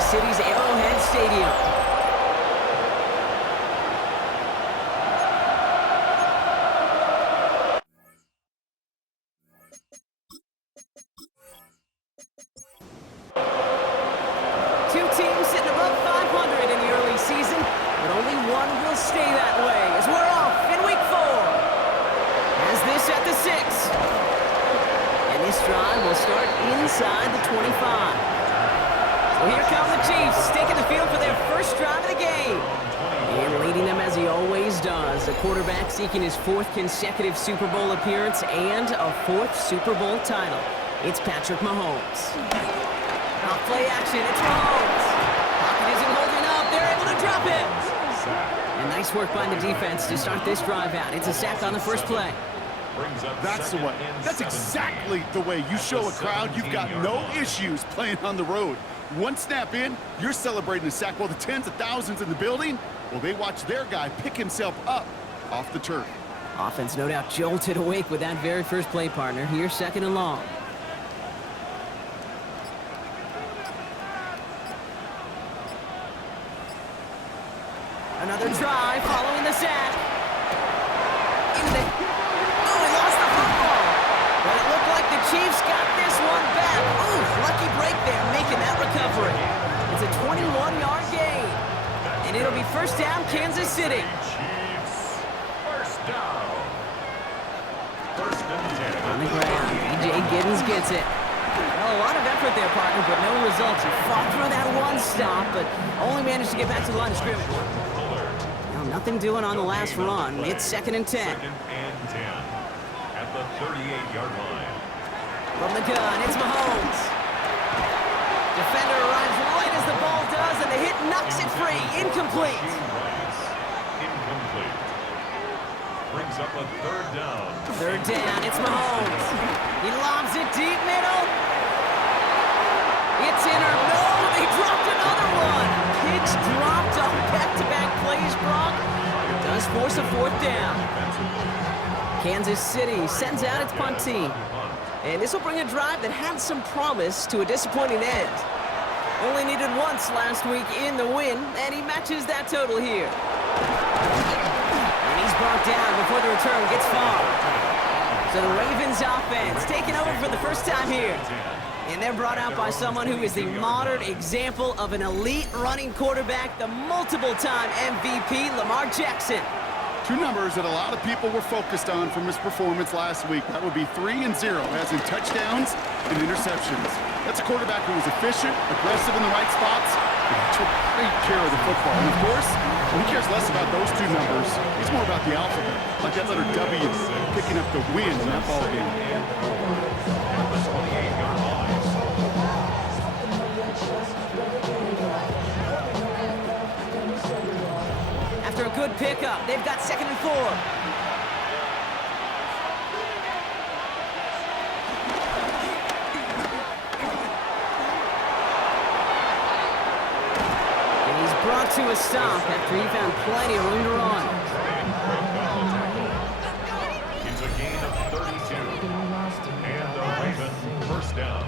Kansas City's Arrowhead Stadium. Two teams sitting above 500 in the early season, but only one will stay that way as we're off in week 4. As this at the 6. And this drive will start inside the 25. So here come the Chiefs, taking the field for their first drive of the game. And leading them as he always does, a quarterback seeking his 4th consecutive Super Bowl appearance and a 4th Super Bowl title. It's Patrick Mahomes. Off play action, it's Mahomes. Pocket isn't holding up, they're able to drop it. And nice work by the defense to start this drive out. It's a sack on the first play. That's the way. That's exactly the way you show a crowd you've got no issues playing on the road. One snap in, you're celebrating a sack while the tens of thousands in the building, well, they watch their guy pick himself up off the turf. Offense no doubt jolted awake with that very first play, partner. Here's 2nd and long. Another try following the sack. He lost the football. But it looked like the Chiefs got this one back. Ooh, lucky break there, making that recovery. It's a 21-yard gain. And it'll be first down, Kansas City. First down. First and 10. On the ground, B.J. Giddens gets it. Well, a lot of effort there, partner, but no results. He fought through that one stop, but only managed to get back to the line of scrimmage. Nothing doing on the last run. It's 2nd and 10. 2nd and 10 at the 38-yard line. From the gun, it's Mahomes. Defender arrives right as the ball does, and the hit knocks it free. Incomplete. Incomplete. Brings up a 3rd down. 3rd down, it's Mahomes. He lobs it deep middle. It's in or no, they dropped another one. Picks dropped on back-to-back plays, Brock. Does force a 4th down. Kansas City sends out its punt team. And this will bring a drive that had some promise to a disappointing end. Only needed once last week in the win, and he matches that total here. And he's brought down before the return gets far. So the Ravens offense taking over for the first time here. And they're brought out by someone who is the modern example of an elite running quarterback, the multiple-time MVP, Lamar Jackson. Two numbers that a lot of people were focused on from his performance last week. That would be 3 and 0, as in touchdowns and interceptions. That's a quarterback who was efficient, aggressive in the right spots, and took great care of the football. And of course, he cares less about those two numbers. He's more about the alphabet, like that letter W, picking up the win in that ball game. After a good pickup, they've got 2nd and 4. And he's brought to a stop after he found plenty of room to run. It's a gain of 32. And the Ravens first down.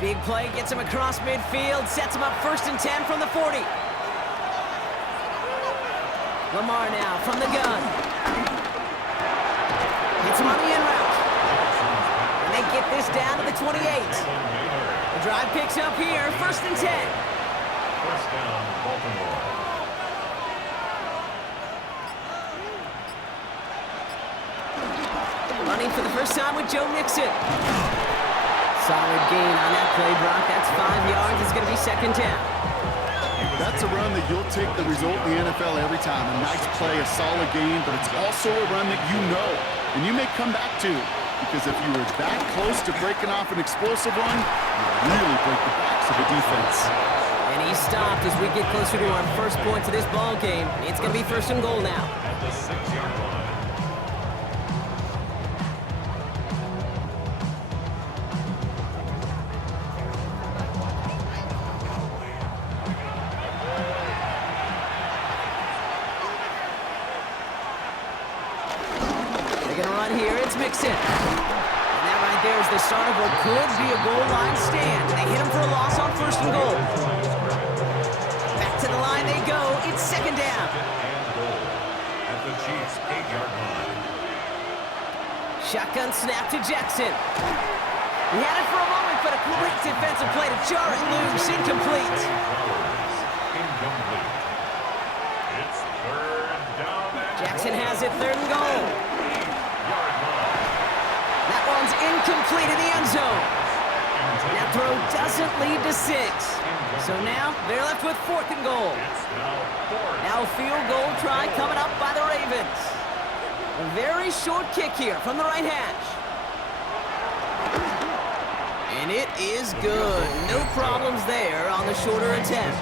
Big play gets him across midfield, sets him up 1st and 10 from the 40. Lamar now from the gun. Hits him on the in route. And they get this down to the 28. The drive picks up here, 1st and 10. First down, Baltimore. Running for the first time with Joe Mixon. Solid gain on that play, Brock. That's 5 yards. It's going to be 2nd down. That's a run that you'll take the result in the NFL every time. A nice play, a solid gain, but it's also a run that you know and you may come back to. Because if you were that close to breaking off an explosive one, you really break the backs of the defense. And he stopped as we get closer to our first point to this ball game. It's going to be 1st and goal now. At the 6-yard line. They're going to run here. It's Mixon. And that right there is the start of what could be a goal line stand. They hit him for a loss on 1st and goal. Back to the line they go. It's 2nd down. At the Chiefs' 8-yard line. Shotgun snap to Jackson. He had it for a moment, but a great defensive play to jar it loose. Incomplete. Incomplete. It's 3rd down and Jackson goal. has it 3rd and goal. 8-yard line. That one's incomplete in the end zone. That throw doesn't lead to 6. So now they're left with 4th and goal. It's now 4th. Now a field goal try coming up by the Ravens. A very short kick here from the right hash. And it is good. No problems there on the shorter attempt.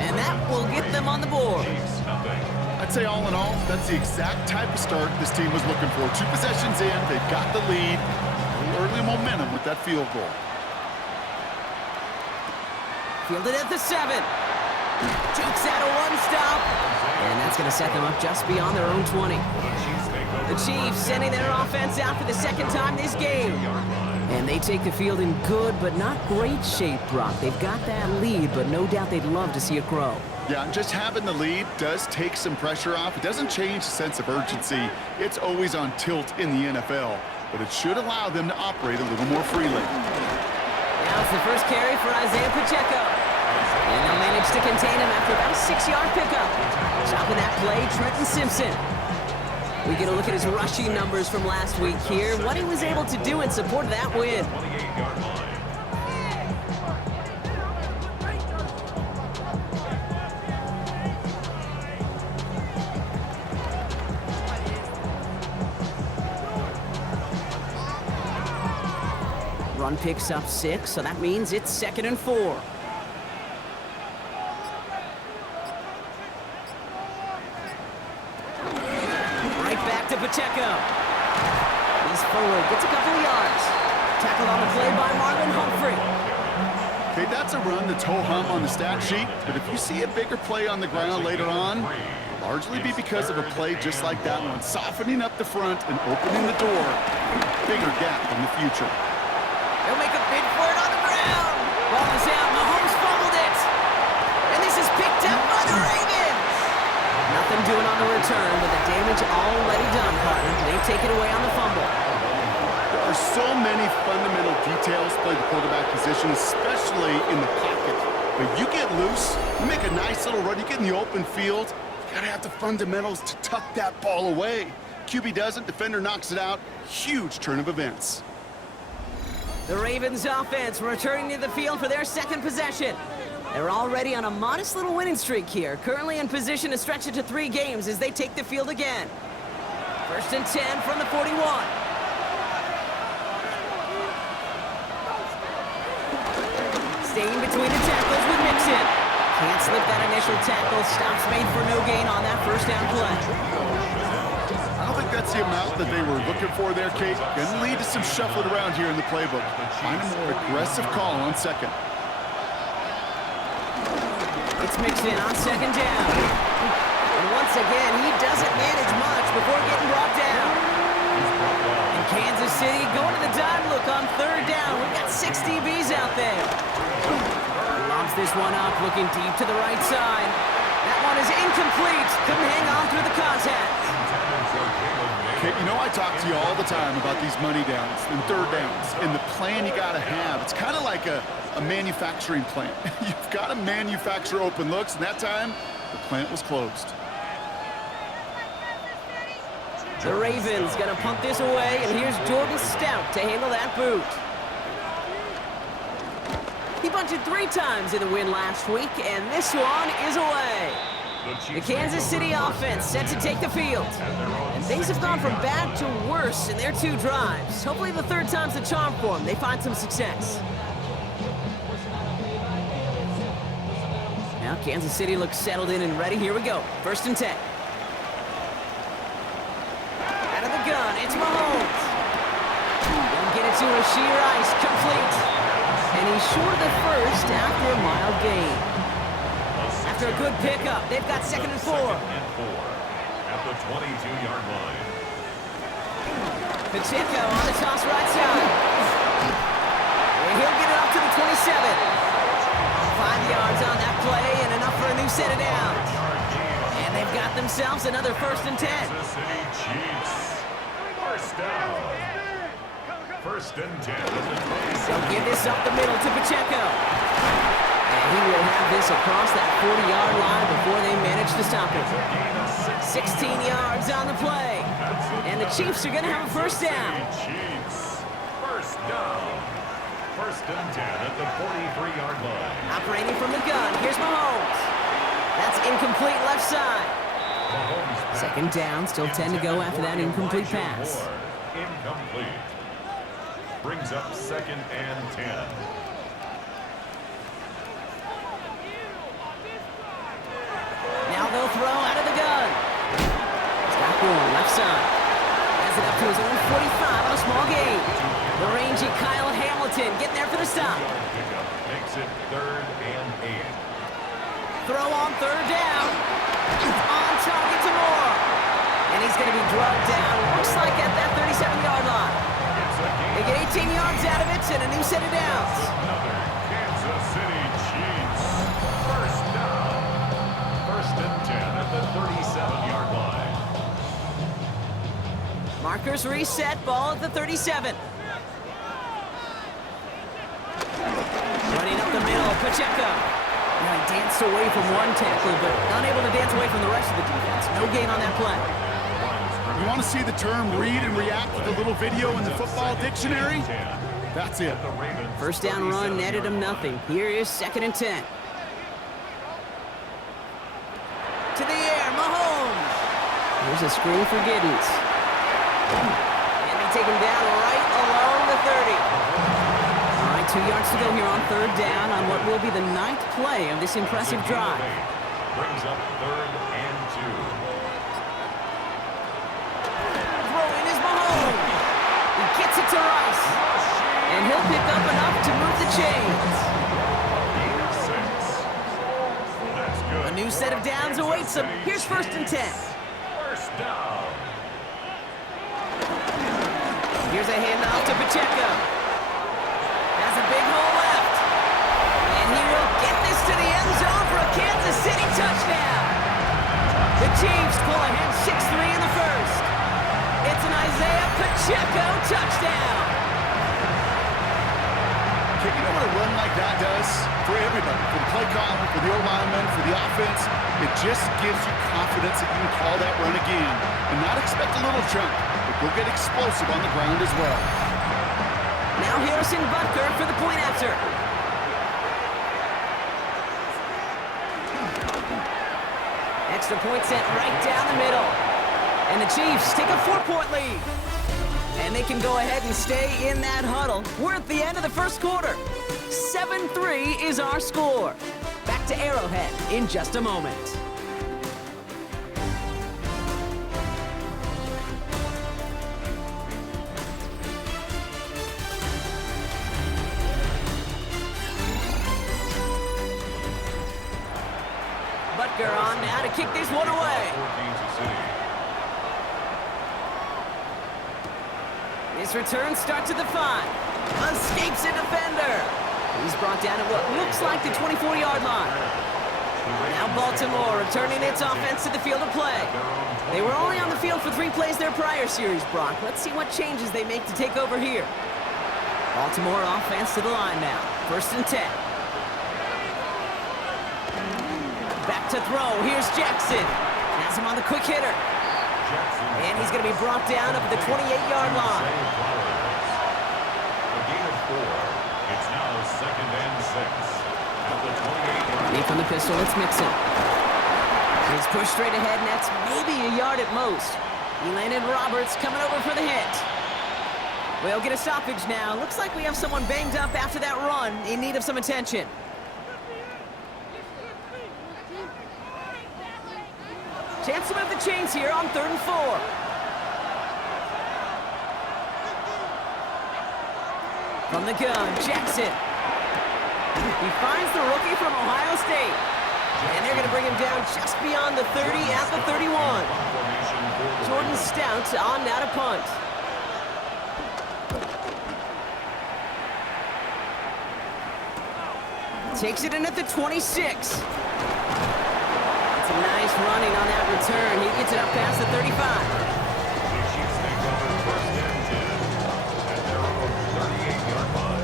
And that will get them on the board. I'd say all in all, that's the exact type of start this team was looking for. 2 possessions in, they've got the lead. A little early momentum with that field goal. Fielded at the 7. Jukes out a 1-stop. And that's going to set them up just beyond their own 20. The Chiefs sending their offense out for the 2nd time this game. And they take the field in good but not great shape, Brock. They've got that lead, but no doubt they'd love to see it grow. Yeah, just having the lead does take some pressure off. It doesn't change the sense of urgency. It's always on tilt in the NFL, but it should allow them to operate a little more freely. Now it's the first carry for Isaiah Pacheco. And they'll manage to contain him after about a 6-yard pickup. Stopping that play, Trenton Simpson. We get a look at his rushing numbers from last week here, what he was able to do in support of that win. 28-yard line. Run picks up 6, so that means it's 2nd and 4. Pacheco. He's forward, gets a couple of yards. Tackled on the play by Marlon Humphrey. Okay, that's a run that's ho-hum on the stat sheet, but if you see a bigger play on the ground later on, it'll largely be because of a play just like that one, softening up the front and opening the door. Bigger gap in the future. They'll make a bid for it on the ground. Ball is out, Mahomes fumbled it. And this is picked up by the Ravens. Nothing doing on the return, but the damage already done, partner. They take it away on the fumble. There are so many fundamental details play the quarterback position, especially in the pocket. But you get loose, you make a nice little run, you get in the open field, you gotta have the fundamentals to tuck that ball away. QB doesn't, defender knocks it out. Huge turn of events. The Ravens offense returning to the field for their 2nd possession. They're already on a modest little winning streak here, currently in position to stretch it to 3 games as they take the field again. 1st and 10 from the 41. Staying between the tackles with Mixon. Can't slip that initial tackle. Stops made for no gain on that 1st down play. I don't think that's the amount that they were looking for there, Kate. Gonna lead to some shuffling around here in the playbook. Find a more aggressive call on 2nd. It's Mixon on 2nd down. And once again, he doesn't manage much before getting brought down. And Kansas City going to the dime look on 3rd down. We've got 6 DBs out there. Lobs this one up, looking deep to the right side. That one is incomplete. Couldn't hang on through the contact. Kate, you know I talk to you all the time about these money downs and 3rd downs and the plan you gotta have. It's kind of like a manufacturing plant. You've got to manufacture open looks, and that time, the plant was closed. The Ravens gonna punt this away, and here's Jordan Stout to handle that boot. He bunted 3 times in the win last week, and this one is away. The Kansas City offense set to take the field. And things have gone from bad to worse in their 2 drives. Hopefully the 3rd time's the charm for them. They find some success. Now Kansas City looks settled in and ready. Here we go. 1st and 10. Out of the gun, it's Mahomes. Don't get it to Rashee Rice, complete. And he's short of the 1st after a mild gain. After a good pickup, they've got 2nd and 4. At the 22-yard line. Pacheco on the toss right side. And he'll get it up to the 27. 5 yards on that play and enough for a new set of downs. And they've got themselves another 1st and 10. Kansas City Chiefs. First down. 1st and 10 at the 20. They'll give this up the middle to Pacheco. And he will have this across that 40-yard line before they manage to stop it. 16 yards on the play. And the Chiefs are going to have a 1st down. Chiefs. First down. 1st and 10 at the 43-yard line. Operating from the gun. Here's Mahomes. That's incomplete left side. Mahomes 2nd down. Still 10 to go after that incomplete pass. Incomplete. Brings up 2nd and 10. Now they'll throw out of the gun. He's got one left side. Has it up to his own 45 on a small gain. The rangy Kyle Hamilton getting there for the stop. Pickup makes it 3rd and 8. Throw on 3rd down. On target to Moore. And he's going to be drugged down. Looks like at that 37-yard line. They get 18 yards out of it and a new set of downs. Another Kansas City Chiefs. First down. 1st and 10 at the 37-yard line. Markers reset. Ball at the 37. Running up the middle. Pacheco. Now he danced away from one tackle, but unable to dance away from the rest of the defense. No gain on that play. You want to see the term read and react with the little video in the football dictionary? That's it. 1st down run netted him nothing. Here is 2nd and 10. To the air, Mahomes. Here's a screen for Giddens. And they take him down right along the 30. All right, 2 yards to go here on 3rd down on what will be the 9th play of this impressive drive. Brings up 3rd and 2. Gets it to Rice. And he'll pick up enough to move the chains. That's good. A new set of downs awaits him. Here's 1st and 10. First down. Here's a handoff to Pacheco. Has a big hole left. And he will get this to the end zone for a Kansas City touchdown. The Chiefs pull ahead 6-3 in the 1st. It's an Isaiah Pacheco touchdown. Kicking over a run like that does for everybody, for the play caller, for the O-lineman, for the offense, it just gives you confidence that you can call that run again and not expect a little jump, but go get explosive on the ground as well. Now Harrison Butker for the point after. Extra point sent right down the middle. And the Chiefs take a 4-point lead. And they can go ahead and stay in that huddle. We're at the end of the 1st quarter. 7-3 is our score. Back to Arrowhead in just a moment. Butker on now to kick this one away. His return starts at the 5. Escapes a defender. He's brought down at what looks like the 24-yard line. Now Baltimore returning its offense to the field of play. They were only on the field for 3 plays their prior series, Brock. Let's see what changes they make to take over here. Baltimore offense to the line now. 1st and 10. Back to throw. Here's Jackson. Has him on the quick hitter. And he's going to be brought down up at the 28-yard line. A gain of 4. It's now 2nd and 6. At the 28-yard line. Deep from the pistol, it's Mixon. He's pushed straight ahead, and that's maybe a yard at most. Elandon Roberts coming over for the hit. We'll get a stoppage now. Looks like we have someone banged up after that run in need of some attention. Chance to move the chains here on 3rd and 4. From the gun, Jackson. He finds the rookie from Ohio State. And they're going to bring him down just beyond the 30 at the 31. Jordan Stout on now to punt. Takes it in at the 26. It's a nice running on that return. He gets it up past the 35. The Chiefs take over first and 10 at their own 38-yard line.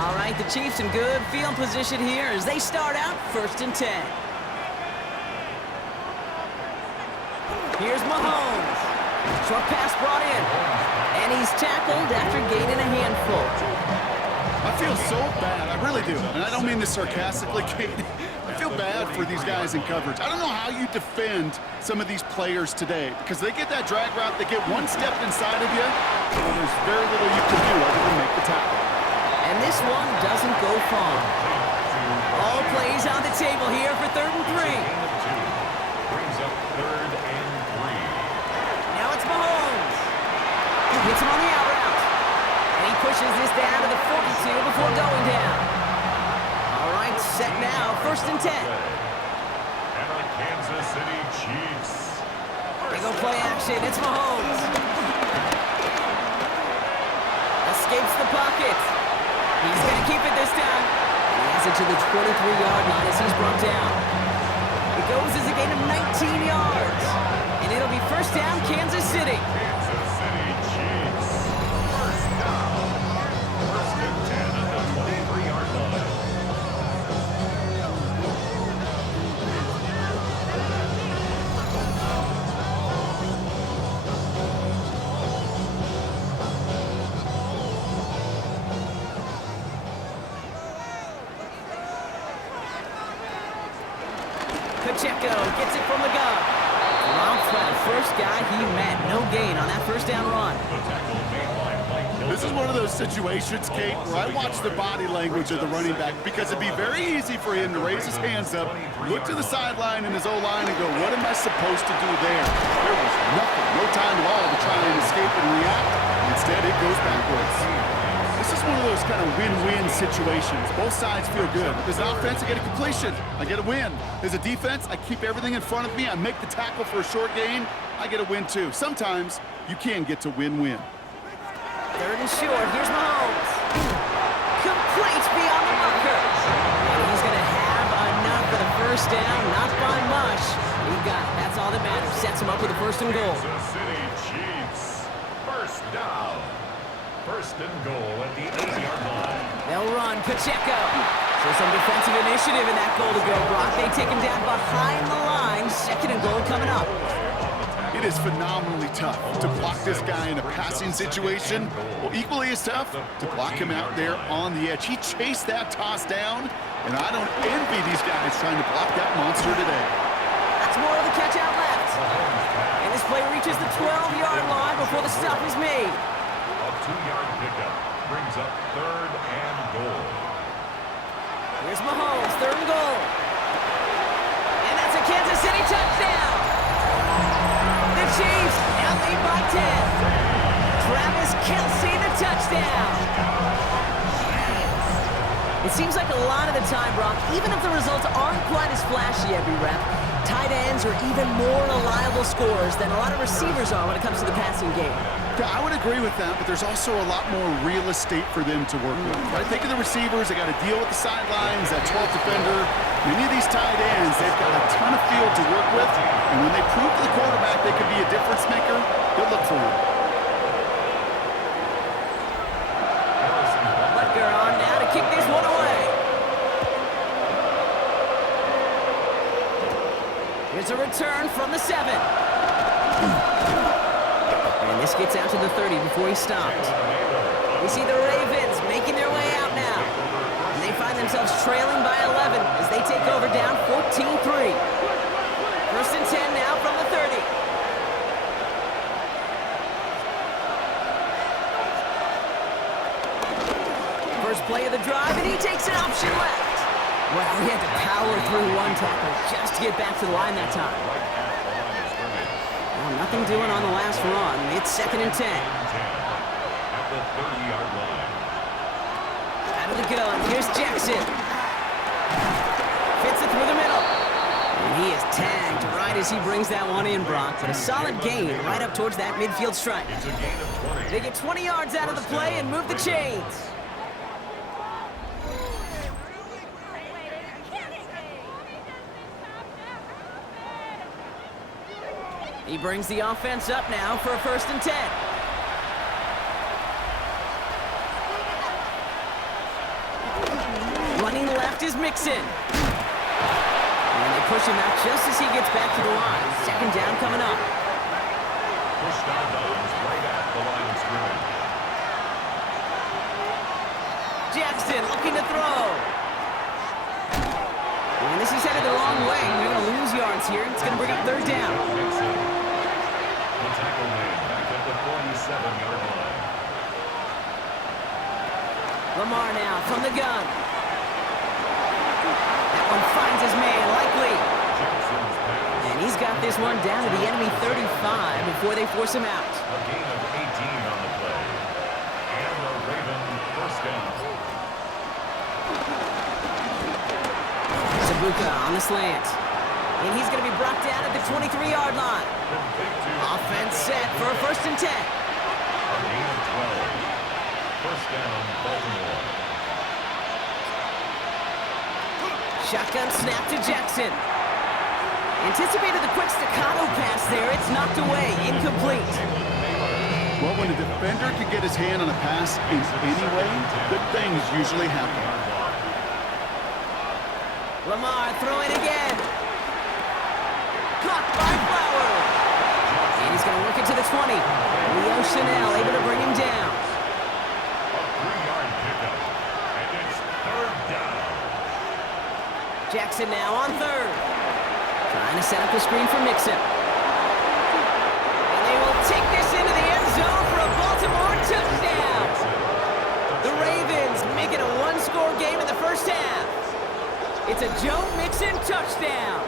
All right, the Chiefs in good field position here as they start out first and 10. Here's Mahomes. Short pass brought in. And he's tackled after gaining a handful. I feel so bad. I really do. And I don't mean this sarcastically, Kate. I feel bad for these guys in coverage. I don't know how you defend some of these players today because they get that drag route, they get one step inside of you, and there's very little you can do other than make the tackle. And this one doesn't go far. All plays on the table here for 3rd and 3. Brings up 3rd and 3. Now it's Mahomes. He hits him on the out route. And he pushes this down to the 42 before going down. All right, set now, 1st and 10. And the Kansas City Chiefs. They go play action. It's Mahomes. Escapes the pocket. He's going to keep it this time. He has it to the 23-yard line as he's brought down. It goes as a gain of 19 yards. And it'll be first down, Kansas City. Kansas City Chiefs. First down. First and 10 at the 23-yard line. Pacheco gets it from the gun. Alongside the first guy he met. No gain on that first down run. The tackle made by Mike Hilton. This is one of those situations, Kate, where I watch the body language of the running back because it'd be very easy for him to raise his hands up, look to the sideline in his O-line and go, what am I supposed to do there? There was nothing, no time at all to try and escape and react. Instead, it goes backwards. This is one of those kind of win-win situations. Both sides feel good. As an offense, I get a completion. I get a win. As a defense, I keep everything in front of me. I make the tackle for a short gain. I get a win, too. Sometimes, you can get to win-win. 3rd and short. Here's Mahomes. Complete beyond the marker. And he's going to have enough for the first down. Not by much. He got it. That's all that matters. Sets him up with a 1st and goal. Kansas City Chiefs. First down. First and goal at the 8-yard line. They'll run. Pacheco. So some defensive initiative in that goal to go, Brock. They take him down behind the line. 2nd and goal coming up. It is phenomenally tough to block this guy in a passing situation. Well, equally as tough to block him out there on the edge. He chased that toss down, and I don't envy these guys trying to block that monster today. That's more of the catch out left. And this play reaches the 12-yard line before the stop is made. A 2-yard pickup brings up 3rd and goal. Here's Mahomes, 3rd and goal. And that's a Kansas City touchdown. The Chiefs now lead by 10. Travis Kelce, the touchdown. It seems like a lot of the time, Brock, even if the results aren't quite as flashy every rep, tight ends are even more reliable scorers than a lot of receivers are when it comes to the passing game. Yeah, I would agree with that, but there's also a lot more real estate for them to work with. Right? Think of the receivers. They got to deal with the sidelines, that 12th defender. Many of these tight ends, they've got a ton of field to work with, and when they prove to the quarterback they can be a difference maker, good look for him. Butker on now to kick this one away. Here's a return from the 7. And this gets out to the 30 before he stopped. We see the Ravens making their way out now. And they find themselves trailing by 11 as they take over down 14-3. 1st and 10 now from the 30. First play of the drive, and he takes an option left. Well, he had to power through one tackle just to get back to the line that time. Well, nothing doing on the last run. It's 2nd and 10. At the 30-yard line. Out of the gun, here's Jackson. Fits it through the middle. And he is tagged right as he brings that one in, Brock. But a solid gain right up towards that midfield stripe. It's a gain of 20. They get 20 yards out of the play and move the chains. He brings the offense up now for a 1st and 10. Running left is Mixon. And they push him out just as he gets back to the line. 2nd down coming up. Pushed out of bounds right at the line of scrimmage. Jackson looking to throw. And this is headed the wrong way. They're going to lose yards here. It's going to bring up 3rd down. Mixon. The tackle made back at the 47-yard line. Lamar now from the gun. That one finds his man, likely. Jackson's pass. And he's got this one down to the enemy 35 before they force him out. A gain of 18 on the play. And the Raven 1st down. Sabuka on the slant. And he's going to be brought down at the 23-yard line. Offense set for a 1st and 10. A gain of 12. 1st down, Baltimore. Shotgun snap to Jackson. Anticipated the quick staccato pass there. It's knocked away, incomplete. Well, when a defender can get his hand on a pass in any way, good things usually happen. Lamar throwing again. Caught by Flowers. And he's going to work it to the 20. Leo Chanel able to bring him down. A 3-yard pickup. And it's 3rd down. Jackson now on 3rd. Trying to set up the screen for Mixon. And they will take this into the end zone for a Baltimore touchdown. The Ravens make it a 1-score game in the 1st half. It's a Joe Mixon touchdown.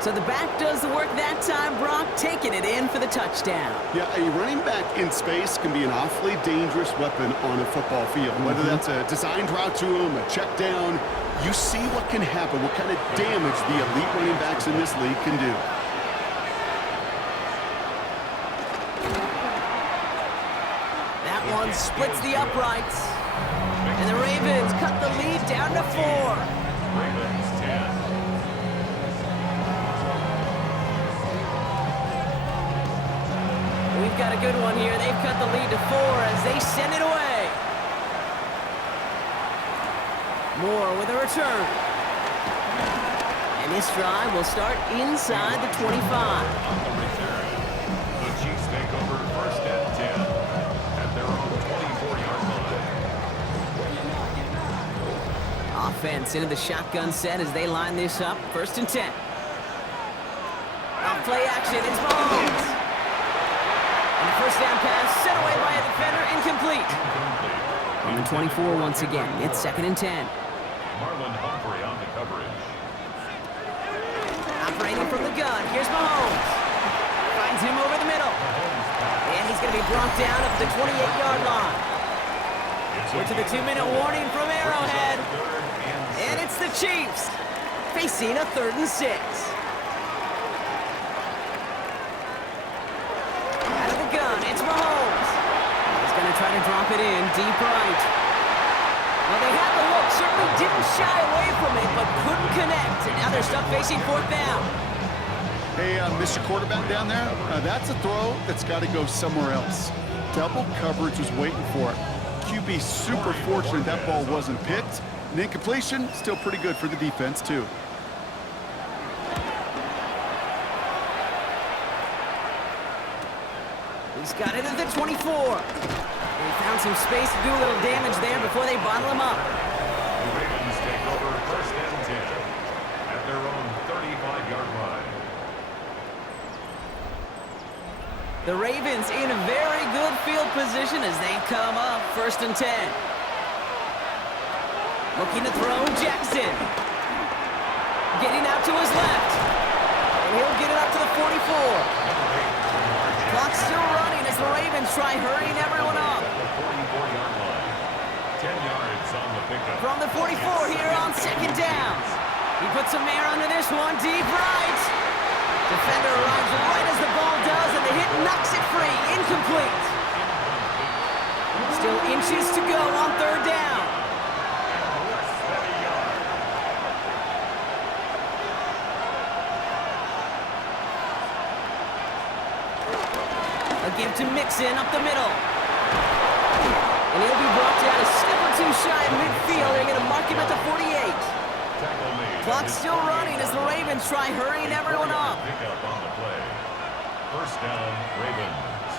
So the back does the work that time, Brock, taking it in for the touchdown. Yeah, a running back in space can be an awfully dangerous weapon on a football field. Whether that's a designed route to him, a check down, you see what can happen, what kind of damage the elite running backs in this league can do. That one splits the uprights. And the Ravens cut the lead down to 4. Ravens 10. We've got a good one here. They've cut the lead to 4 as they send it away. Moore with a return. And this drive will start inside the 25. On the return, the Chiefs take over 1st and 10 at their own 24-yard line. Offense into the shotgun set as they line this up. 1st and 10. Off play action. It's Mahomes. And the 1st down pass sent away by a defender. Incomplete. On the 24 once again. It's 2nd and 10. Marlon Humphrey on the coverage. Operating from the gun. Here's Mahomes. Finds him over the middle. And he's going to be brought down up the 28-yard line. We're to the 2-minute warning from Arrowhead. And it's the Chiefs facing a 3rd and 6. Out of the gun, it's Mahomes. He's going to try to drop it in deep right. Well, they had the look, certainly didn't shy away from it, but couldn't connect. And now they're stuck facing 4th down. Hey, Mr. Quarterback down there, that's a throw that's got to go somewhere else. Double coverage was waiting for it. QB super fortunate that ball wasn't picked. And incompletion, still pretty good for the defense, too. He's got it at the 24. They found some space to do a little damage there before they bottle him up. The Ravens take over 1st and 10 at their own 35-yard line. The Ravens in a very good field position as they come up 1st and 10. Looking to throw, Jackson. Getting out to his left. And he'll get it up to the 44. Clock's still running as the Ravens try hurrying everyone up. The 44-yard line. 10 yards on the pickup. From the 44 here on 2nd down. He puts some air under this one, deep right. Defender arrives right as the ball does, and the hit knocks it free. Incomplete. Still inches to go on 3rd down. They'll give to Mixon up the middle. And he'll be brought down a step or two shy of midfield. They're going to mark him at the 48. Clock's still running as the Ravens try hurrying everyone up. Pickup on the play. First down, Ravens.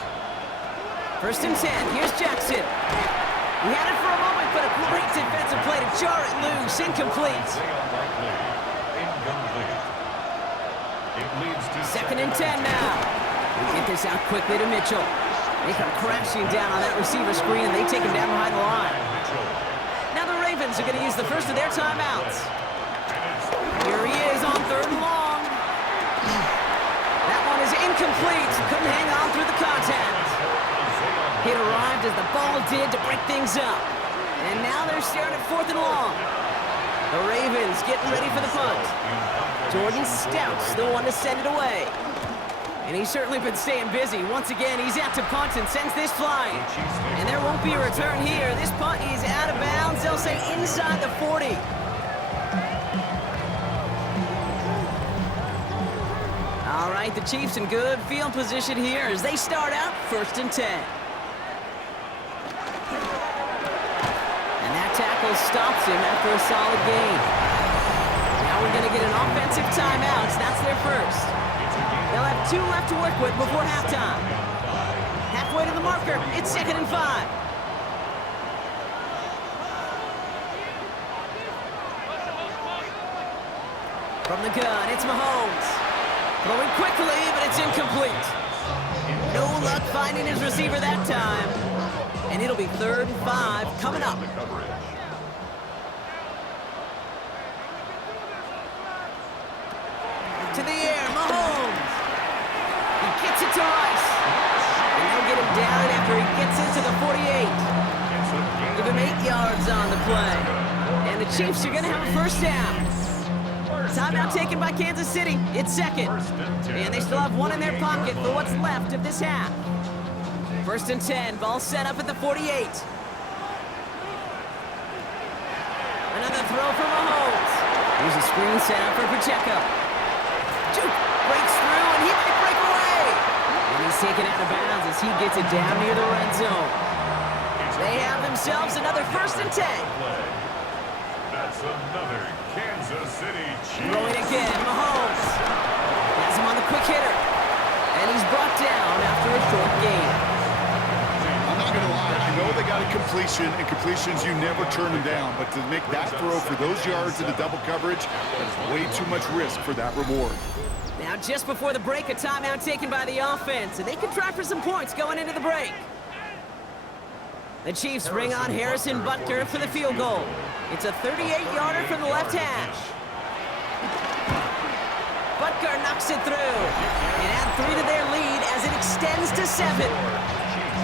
First and 10. Here's Jackson. He had it for a moment, but a great defensive play to jar it loose. Incomplete. Incomplete. It leads to Second and 10 now. They get this out quickly to Mitchell. They come crashing down on that receiver screen, and they take him down behind the line. Now the Ravens are going to use the first of their timeouts. Here he is on 3rd and long. That one is incomplete. Couldn't hang on through the contact. It arrived as the ball did to break things up. And now they're staring at 4th and long. The Ravens getting ready for the punt. Jordan Stout's the one to send it away. And he's certainly been staying busy. Once again, he's out to punt and sends this flying. And there won't be a return here. This punt is out of bounds. They'll say inside the 40. All right, the Chiefs in good field position here as they start out 1st and 10. And that tackle stops him after a solid gain. Now we're going to get an offensive timeout. That's their first. They'll have 2 left to work with before halftime. Halfway to the marker, it's 2nd and 5. From the gun, it's Mahomes. Throwing quickly, but it's incomplete. No luck finding his receiver that time. And it'll be 3rd and 5 coming up. To the air, Mahomes. He gets it to Rice. And they'll get him down after he gets into the 48. Give him 8 yards on the play. And the Chiefs are going to have a first down. Timeout taken by Kansas City. It's 2nd. And they still have 1 in their pocket for what's left of this half. 1st and 10. Ball set up at the 48. Another throw for Mahomes. Here's a screen set up for Pacheco. Juke breaks through, and he might break away. And he's taken out of bounds as he gets it down near the red zone. They have themselves another 1st and 10. That's another Kansas City Chiefs. Throwing again, Mahomes. Has him on the quick hitter. And he's brought down after a short gain. I'm not going to lie. I know they got a completion, and completions, you never turn them down. But to make that throw for those yards into double coverage, that's way too much risk for that reward. Now, just before the break, a timeout taken by the offense, and they can try for some points going into the break. The Chiefs bring on Harrison Butker for the field goal. It's a 38-yarder from the left hash. Butker knocks it through and add 3 to their lead as it extends to 7.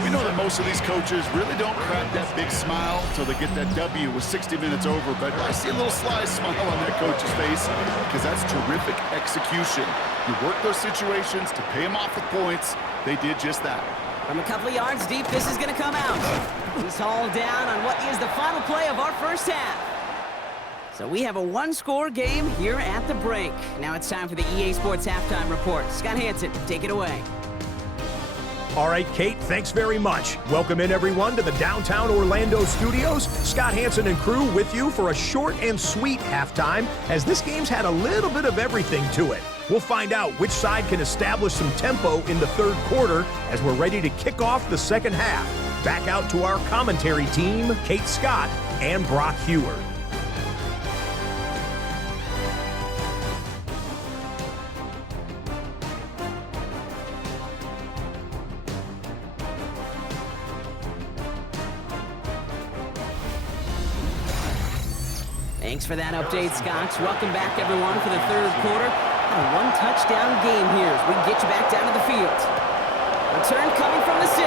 We know that most of these coaches really don't crack that big smile until they get that W with 60 minutes over, but I see a little sly smile on that coach's face because that's terrific execution. You work those situations to pay them off with points. They did just that. From a couple of yards deep, this is going to come out. He's hauled down on what is the final play of our first half. So we have a 1-score game here at the break. Now it's time for the EA Sports Halftime Report. Scott Hansen, take it away. All right, Kate, thanks very much. Welcome in, everyone, to the downtown Orlando studios. Scott Hansen and crew with you for a short and sweet halftime, as this game's had a little bit of everything to it. We'll find out which side can establish some tempo in the 3rd quarter as we're ready to kick off the 2nd half. Back out to our commentary team, Kate Scott and Brock Hewer. Thanks for that update, Scott. Welcome back, everyone, for the 3rd quarter. A 1-touchdown game here as we get you back down to the field. Return coming from the 6.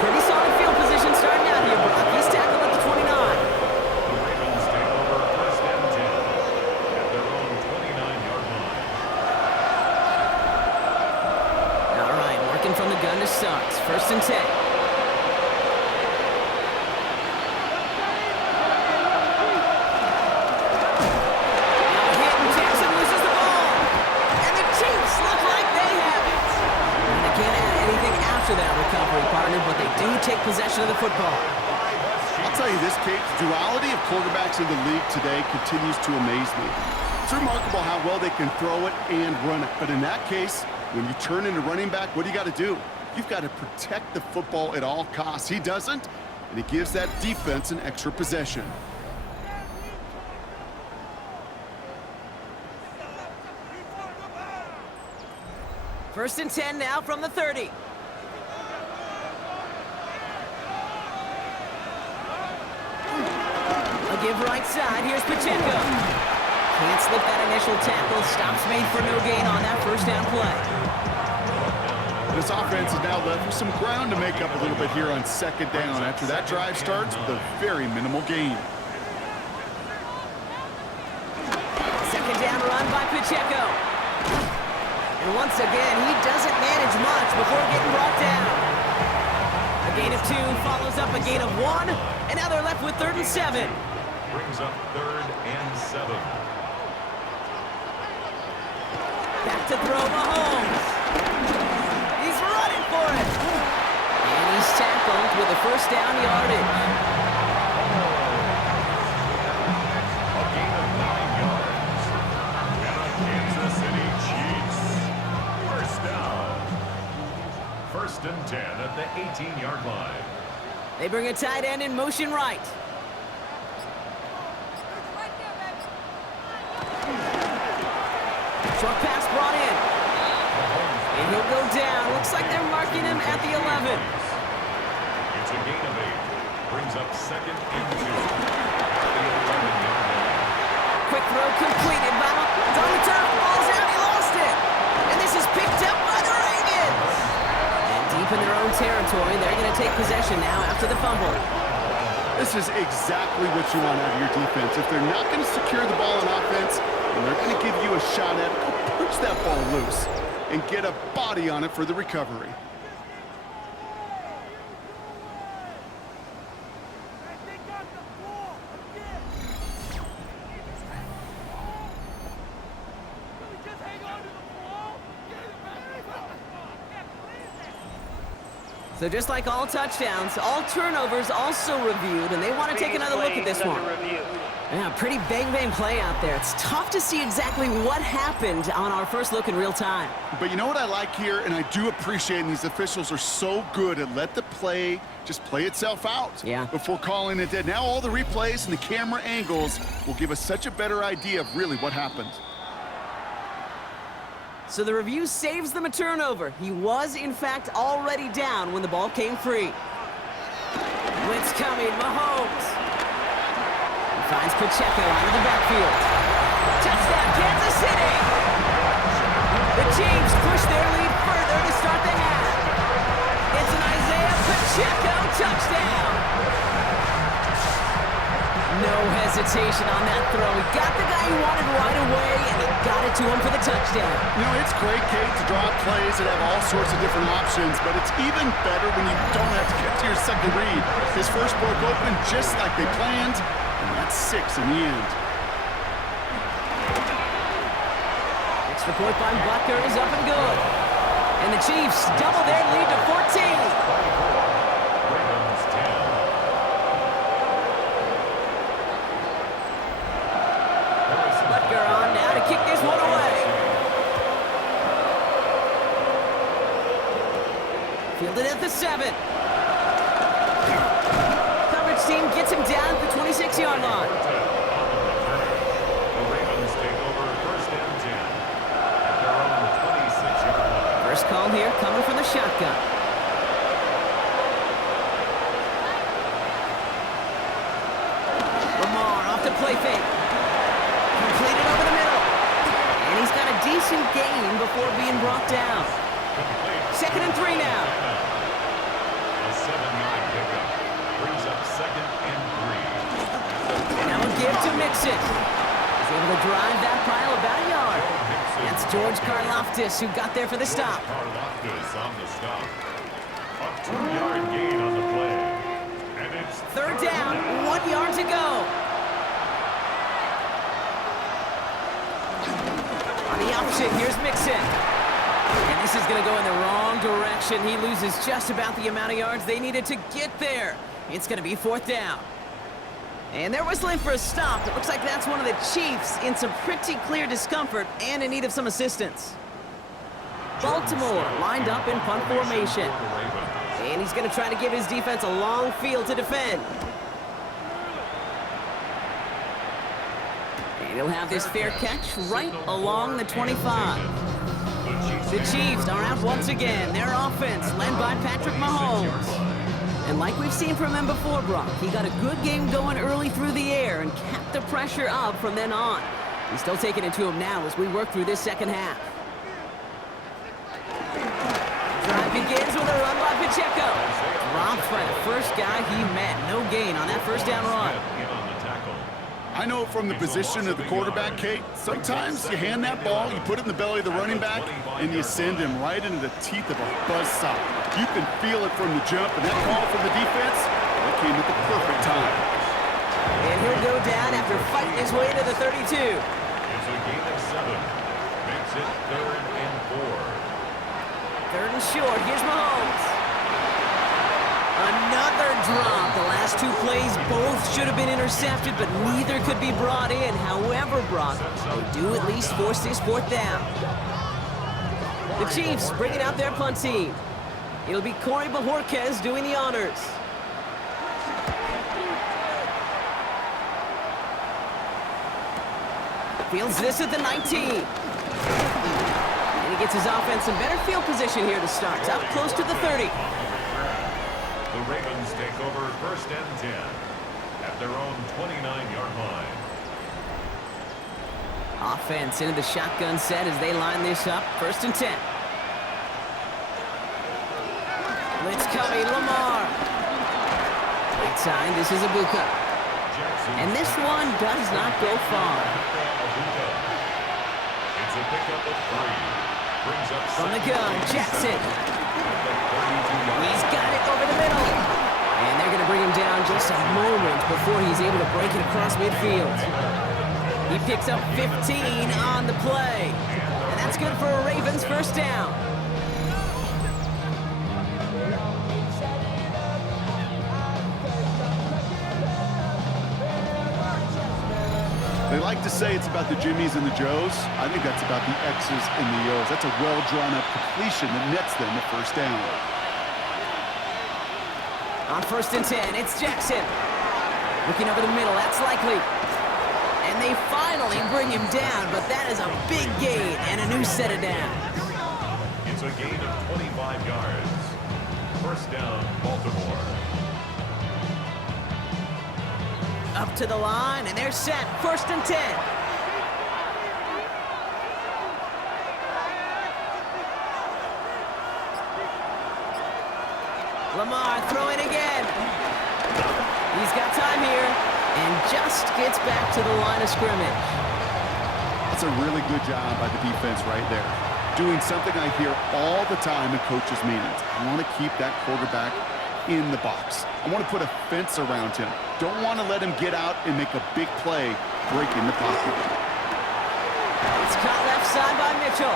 Pretty solid field position starting out here, Brock. He's tackled at the 29. The Ravens take over 1st and 10 at their own 29-yard line. All right, working from the gun to start. 1st and 10. Now hit, and Jackson loses the ball. And the Chiefs look like they have it. possession of the football. I'll tell you this, Kate, the duality of quarterbacks in the league today continues to amaze me. It's remarkable how well they can throw it and run it. But in that case, when you turn into running back, what do you got to do? You've got to protect the football at all costs. He doesn't, and he gives that defense an extra possession. First and 10 now from the 30. A give right side. Here's Pacheco. Can't slip that initial tackle. Stops made for no gain on that first down play. This offense is now left with some ground to make up a little bit here on second down after that drive starts with a very minimal gain. Second down run by Pacheco. And once again, he doesn't manage much before getting brought down. A gain of 2 follows up a gain of 1, and now they're left with 3rd and 7. Brings up 3rd and 7. Back to throw Mahomes. He's running for it. And he's tackled with a first down yardage. A gain of 9 yards. And a Kansas City Chiefs. First down. 1st and 10 at the 18-yard line. They bring a tight end in motion right. Short pass brought in. And he'll go down. Looks like they're marking him at the 11. It's a gain of 8. Brings up 2nd and 2. At the 11-yard line. Quick throw completed by on the turf. Ball's out. He lost it. And this is picked up by the Ravens. And deep in their own territory, they're going to take possession now after the fumble. This is exactly what you want out of your defense. If they're not going to secure the ball on offense, and they're going to give you a shot at it, go punch that ball loose and get a body on it for the recovery. So just like all touchdowns, all turnovers also reviewed, and they want to take another look at this one. Yeah, pretty bang-bang play out there. It's tough to see exactly what happened on our first look in real time. But you know what I like here, and I do appreciate, and these officials are so good at let the play just play itself out before calling it dead. Now all the replays and the camera angles will give us such a better idea of really what happened. So the review saves them a turnover. He was, in fact, already down when the ball came free. Blitz coming, Mahomes. He finds Pacheco out of the backfield. Touchdown, Kansas City! The Chiefs push their lead further to start the half. It's an Isaiah Pacheco touchdown! No hesitation on that throw. He got the guy he wanted right away, and he got it to him for the touchdown. You know, it's great, Kate, to draw plays that have all sorts of different options, but it's even better when you don't have to get to your second read. His first broke open just like they planned, and that's 6 in the end. Extra point by Butker is up and good. And the Chiefs double their lead to 14. Kick this one away. Fielded at the 7. Coverage team gets him down at the 26-yard line. The Ravens take over 1st and 10 at their own 26-yard line. First call here coming from the shotgun. Lamar off the play fake. Completed over the middle. And he's got a decent gain before being brought down. 2nd and 3 now. A 7-yard pickup brings up 2nd and 3. And now a give to Mixon. He's able to drive that pile about a yard. That's George Karlaftis who got there for the stop. Karlaftis on the stop. A 2-yard gain on the play. And it's 3rd down, 1 yard to go. On the option, here's Mixon. And this is going to go in the wrong direction. He loses just about the amount of yards they needed to get there. It's going to be 4th down. And they're whistling for a stop. It looks like that's one of the Chiefs in some pretty clear discomfort and in need of some assistance. Baltimore lined up in punt formation. And he's going to try to give his defense a long field to defend. And he'll have this fair catch right along the 25. The Chiefs are out once again. Their offense led by Patrick Mahomes. And like we've seen from him before, Brock, he got a good game going early through the air and kept the pressure up from then on. He's still taking it to him now as we work through this second half. Drive begins with a run by Pacheco. Dropped by the first guy he met. No gain on that first down run. I know from the position of the quarterback, Kate, sometimes you hand that ball, you put it in the belly of the running back, and you send him right into the teeth of a buzzsaw. You can feel it from the jump, and that call from the defense, that came at the perfect time. And he'll go down after fighting his way to the 32. It's a gain of 7. Makes it 3rd and 4. 3rd and short. Here's Mahomes. Another drop. The last 2 plays both should have been intercepted, but neither could be brought in. However, Brock, they do at least force this 4th down. The Chiefs bringing out their punt team. It'll be Corey Bajorquez doing the honors. Fields this at the 19. And he gets his offense in better field position here to start. Up close to the 30. The Ravens take over 1st and 10 at their own 29-yard line. Offense into the shotgun set as they line this up. 1st and 10. Blitz coming, Lamar. Right side, this is Ibuka. And this one does not go far. It's a pickup of 3. Brings up From the gun, Jackson. He's got it over the middle. And they're going to bring him down just a moment before he's able to break it across midfield. He picks up 15 on the play. And that's good for a Ravens 1st down. They like to say it's about the Jimmies and the Joes. I think that's about the X's and the O's. That's a well-drawn-up completion that nets them the 1st down. On 1st and 10, it's Jackson. Looking over the middle, that's likely. And they finally bring him down, but that is a big gain and a new set of downs. It's a gain of 25 yards. 1st down, Baltimore. Up to the line, and they're set. 1st and 10. Lamar throwing again. He's got time here and just gets back to the line of scrimmage. That's a really good job by the defense right there. Doing something I hear all the time in coaches' meetings. I want to keep that quarterback in the box. I want to put a fence around him. Don't want to let him get out and make a big play breaking the pocket. It's caught left side by Mitchell.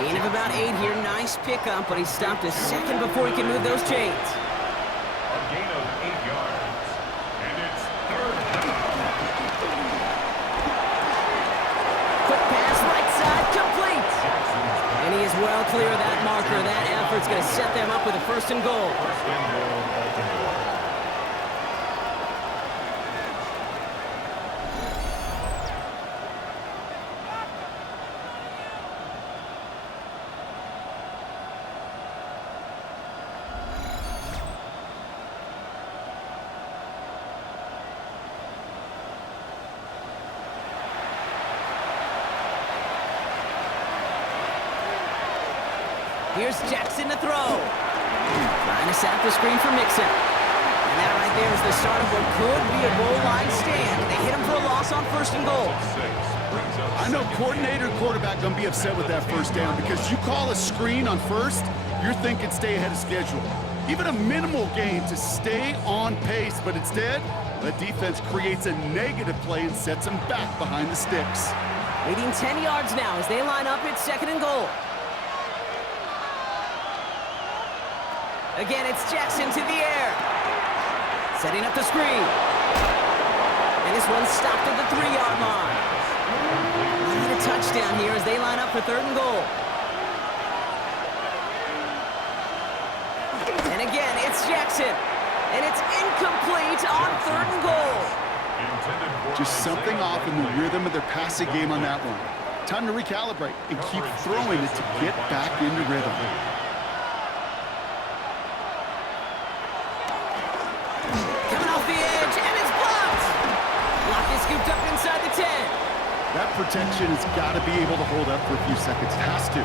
Gain of about 8 here. Nice pickup, but he stopped a second before he can move those chains. A gain of 8 yards. And it's 3rd down. Quick pass, right side, complete. And he is well clear of that marker. That effort's going to set them up with a 1st and goal. 1st and goal, Baltimore. Here's Jackson to throw. Trying to set up the screen for Mixon. And that right there is the start of what could be a goal line stand. They hit him for a loss on 1st and goal. I know coordinator and quarterback going to be upset with that 1st down because you call a screen on 1st, you're thinking stay ahead of schedule. Even a minimal gain to stay on pace, but instead, the defense creates a negative play and sets them back behind the sticks. Leading 10 yards now as they line up at 2nd and goal. Again, it's Jackson to the air. Setting up the screen. And this one's stopped at the 3-yard line. Need a touchdown here as they line up for 3rd and goal. And again, it's Jackson. And it's incomplete on 3rd and goal. Just something off in the rhythm of their passing game on that one. Time to recalibrate and keep throwing it to get back into rhythm. Coming off the edge, and it's blocked. Block is scooped up inside the 10. That protection has got to be able to hold up for a few seconds. It has to.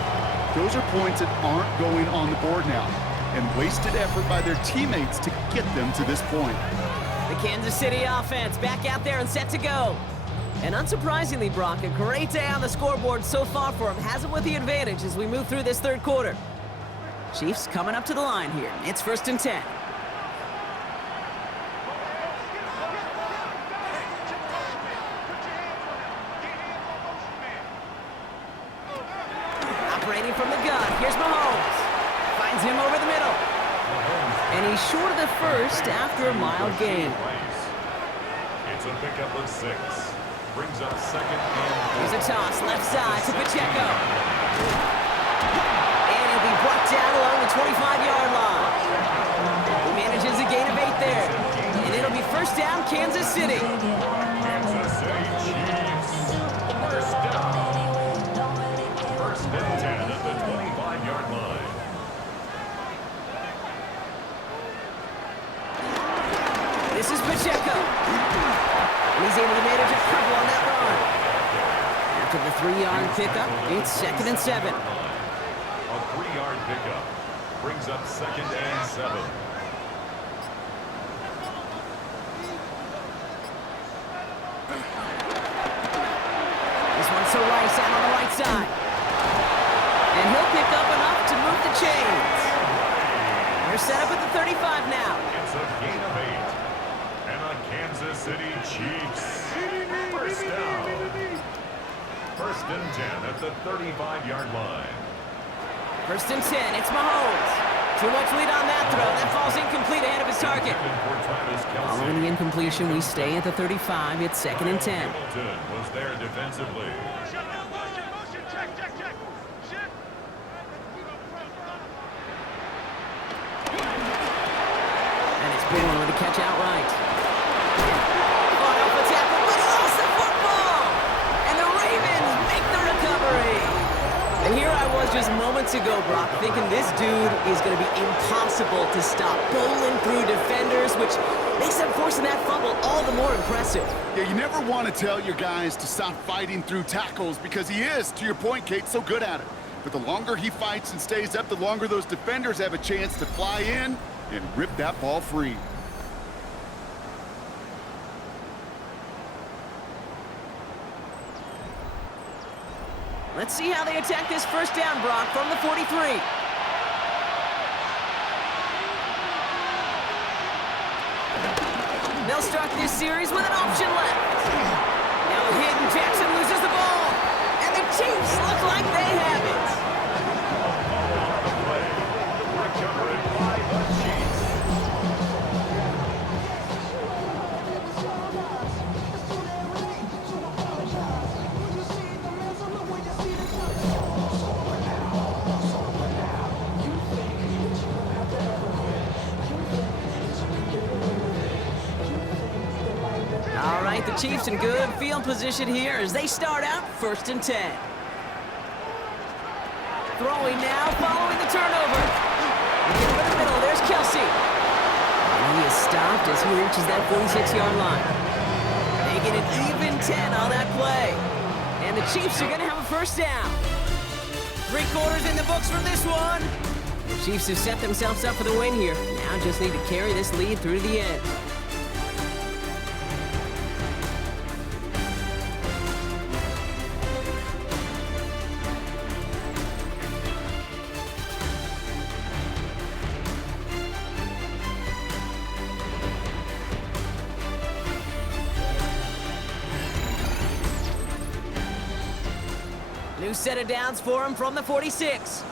Those are points that aren't going on the board now, and wasted effort by their teammates to get them to this point. The Kansas City offense back out there and set to go. And unsurprisingly, Brock, a great day on the scoreboard so far for him. Has him with the advantage as we move through this 3rd quarter. Chiefs coming up to the line here. It's 1st and 10. Operating from the gun. Here's Mahomes. Finds him over the middle. And he's short of the first after a mild gain. It's a pickup of 6. Brings up 2nd and... Here's a toss, left side to Pacheco. And he'll be brought down along the 25-yard line. He manages a gain of 8 there. And it'll be 1st down, Kansas City. Kansas City Chiefs. 1st down. 1st and 10 at the 25-yard line. This is Pacheco. And he's able to manage a couple on that run. After the 3-yard pickup, it's 2nd and 7. A 3-yard pickup. Brings up 2nd and 7. This one's to Rice out on the right side. And he'll pick up enough to move the chains. They're set up at the 35 now. It's a gain of 8. And a Kansas City Chiefs. 1st down. 1st and 10 at the 35-yard line. 1st and 10, it's Mahomes. Too much lead on that throw. That falls incomplete ahead of his target. Following the incompletion, we stay at the 35. It's 2nd and 10. Hamilton was there defensively. And it's Bourne with a catch outright. Fought off a tackle, but he lost the football. And the Ravens make the recovery. And here I was just moments ago, Brock, thinking this dude is going to be impossible to stop. Bowling through defenders, which makes them forcing that fumble all the more impressive. Yeah, you never want to tell your guys to stop fighting through tackles because he is, to your point, Kate, so good at it. But the longer he fights and stays up, the longer those defenders have a chance to fly in and rip that ball free. Let's see how they attack this 1st down, Brock, from the 43. They'll start this series with an option left. Now hidden, Jackson loses the ball. And the Chiefs look like they have it. Recovered by the Chiefs. All right, the Chiefs in good field position here as they start out 1st and 10. Throwing now, following the turnover. Looking over the middle, there's Kelsey. And he is stopped as he reaches that 46-yard line. Making it even 10 on that play. And the Chiefs are going to have a 1st down. 3 quarters in the books from this one. The Chiefs have set themselves up for the win here. Now just need to carry this lead through to the end. New set of downs for him from the 46.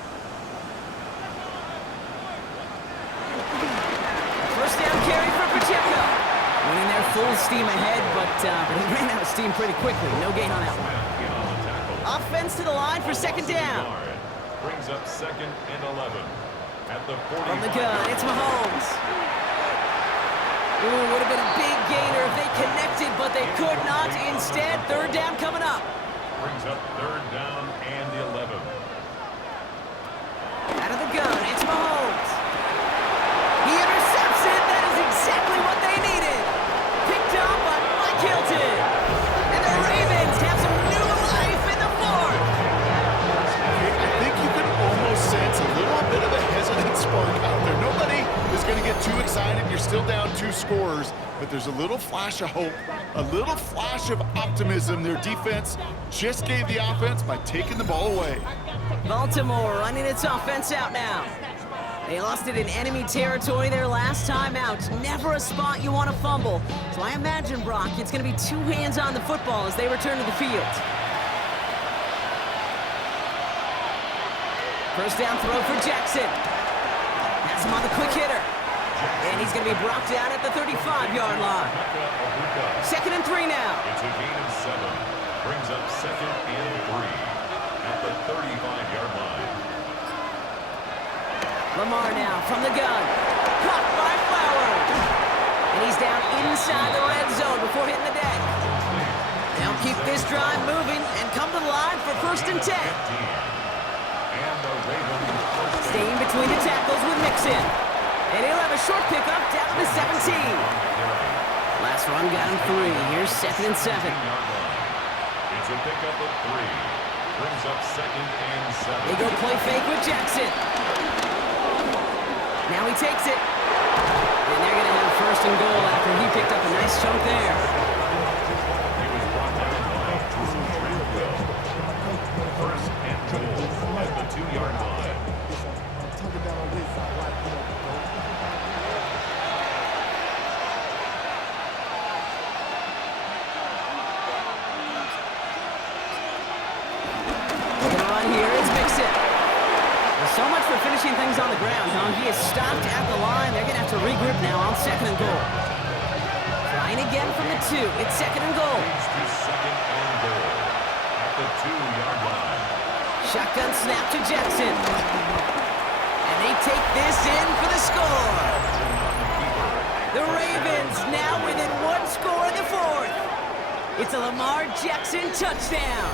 full steam ahead, but he ran out of steam pretty quickly. No gain on that one. Offense to the line for second down. Brings up 2nd and 11 at the 40. From the gun, it's Mahomes. Ooh, would have been a big gainer if they connected, but they could not. Instead, third down coming up. Brings up 3rd down and 11. Out of the gun, it's Mahomes. He intercepts it. That is exactly what they needed. Picked up by Mike Hilton. And the Ravens have some new life in the fourth. I think you can almost sense a little bit of a hesitant spark out there. Nobody is going to get too excited. You're still down 2 scores, but there's a little flash of hope, a little flash of optimism. Their defense just gave the offense by taking the ball away. Baltimore running its offense out now. They lost it in enemy territory their last time out. Never a spot you want to fumble. So I imagine, Brock, it's going to be 2 hands on the football as they return to the field. First down throw for Jackson. Has him on the quick hitter. And he's going to be brought down at the 35-yard line. 2nd and 3 now. It's a gain of 7. Brings up 2nd and 3 at the 35-yard line. Lamar now from the gun. Caught by Flowers. And he's down inside the red zone before hitting the deck. They'll keep this drive moving and come to the line for 1st and 10. And the Ravens Staying between the tackles with Mixon. And he'll have a short pickup down to the 17. Last run got him 3. Here's 2nd and 7. It's a pickup of 3. Brings up 2nd and 7. They go play fake with Jackson. Now he takes it. And they're going to have 1st and goal after he picked up a nice chunk there. He was brought down by Drew Tranquil. 1st and goal at the 2-yard line. So much for finishing things on the ground, huh? He is stopped at the line. They're going to have to regroup now on 2nd and goal. Trying again from the 2. It's 2nd and goal. To 2nd and goal at the 2-yard line. Shotgun snap to Jackson. And they take this in for the score. The Ravens now within 1 score in the 4th. It's a Lamar Jackson touchdown.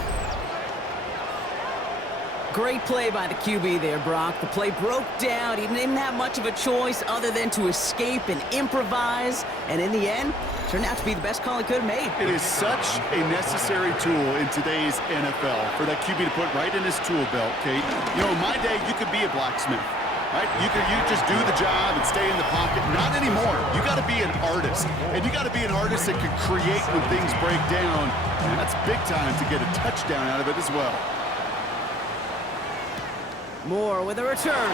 Great play by the QB there, Brock. The play broke down. He didn't have much of a choice other than to escape and improvise. And in the end, turned out to be the best call he could have made. It is such a necessary tool in today's NFL for that QB to put right in his tool belt, Kate. You know, in my day, you could be a blacksmith, right? You just do the job and stay in the pocket. Not anymore. You got to be an artist. And you got to be an artist that can create when things break down. And that's big time to get a touchdown out of it as well. Moore with a return.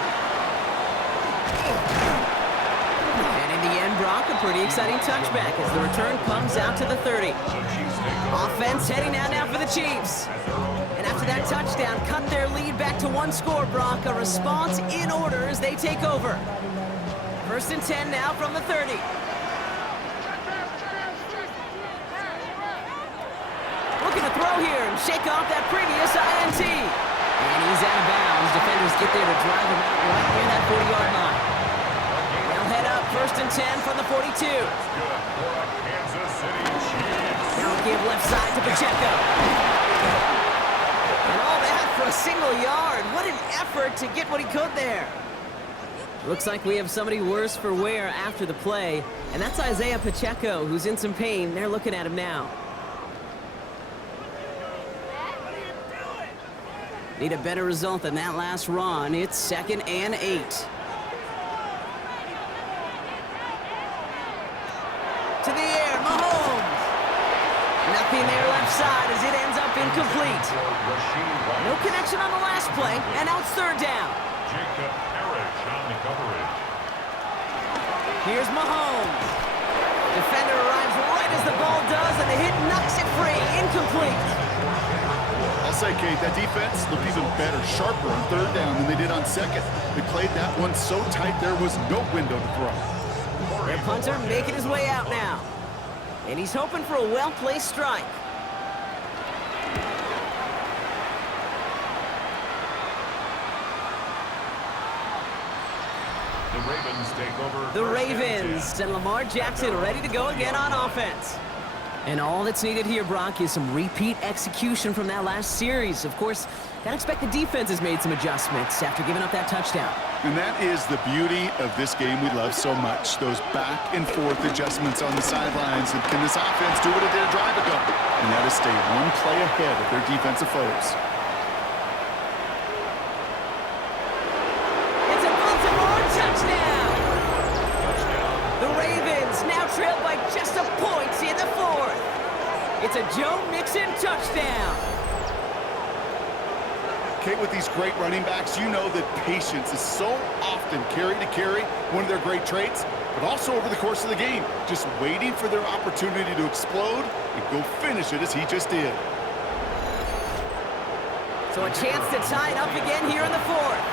And in the end, Brock, a pretty exciting touchback as the return comes out to the 30. Offense heading out now for the Chiefs. And after that touchdown, cut their lead back to 1 score, Brock. A response in order as they take over. 1st and 10 now from the 30. Looking to throw here and shake off that previous INT. And he's out of bounds. Defenders get there to drive him out right near that 40-yard line. They'll head up 1st and 10 from the 42. Now give left side to Pacheco. And all that for a single yard. What an effort to get what he could there. Looks like we have somebody worse for wear after the play. And that's Isaiah Pacheco, who's in some pain. They're looking at him now. Need a better result than that last run. It's 2nd and 8. To the air, Mahomes. Nothing there left side as it ends up incomplete. No connection on the last play, and now it's 3rd down. Jacob Parrish on the coverage. Here's Mahomes. Defender arrives right as the ball does, and the hit knocks it free. Incomplete. I'll say, Kate, that defense looked even better, sharper on 3rd down than they did on 2nd. They played that one so tight there was no window to throw. Their punter making his way out now. And he's hoping for a well-placed strike. The Ravens take over. The Ravens and Lamar Jackson ready to go again on offense. And all that's needed here, Brock, is some repeat execution from that last series. Of course, gotta expect the defense has made some adjustments after giving up that touchdown. And that is the beauty of this game we love so much. Those back and forth adjustments on the sidelines. And can this offense do what it did a drive ago? And that is stay one play ahead of their defensive foes. It's a Baltimore touchdown! The Ravens now trail by just a point in the fourth. It's a Joe Mixon touchdown. Kate, with these great running backs, you know that patience is so often carry to carry, one of their great traits, but also over the course of the game, just waiting for their opportunity to explode and go finish it as he just did. So a chance to tie it up again here in the fourth.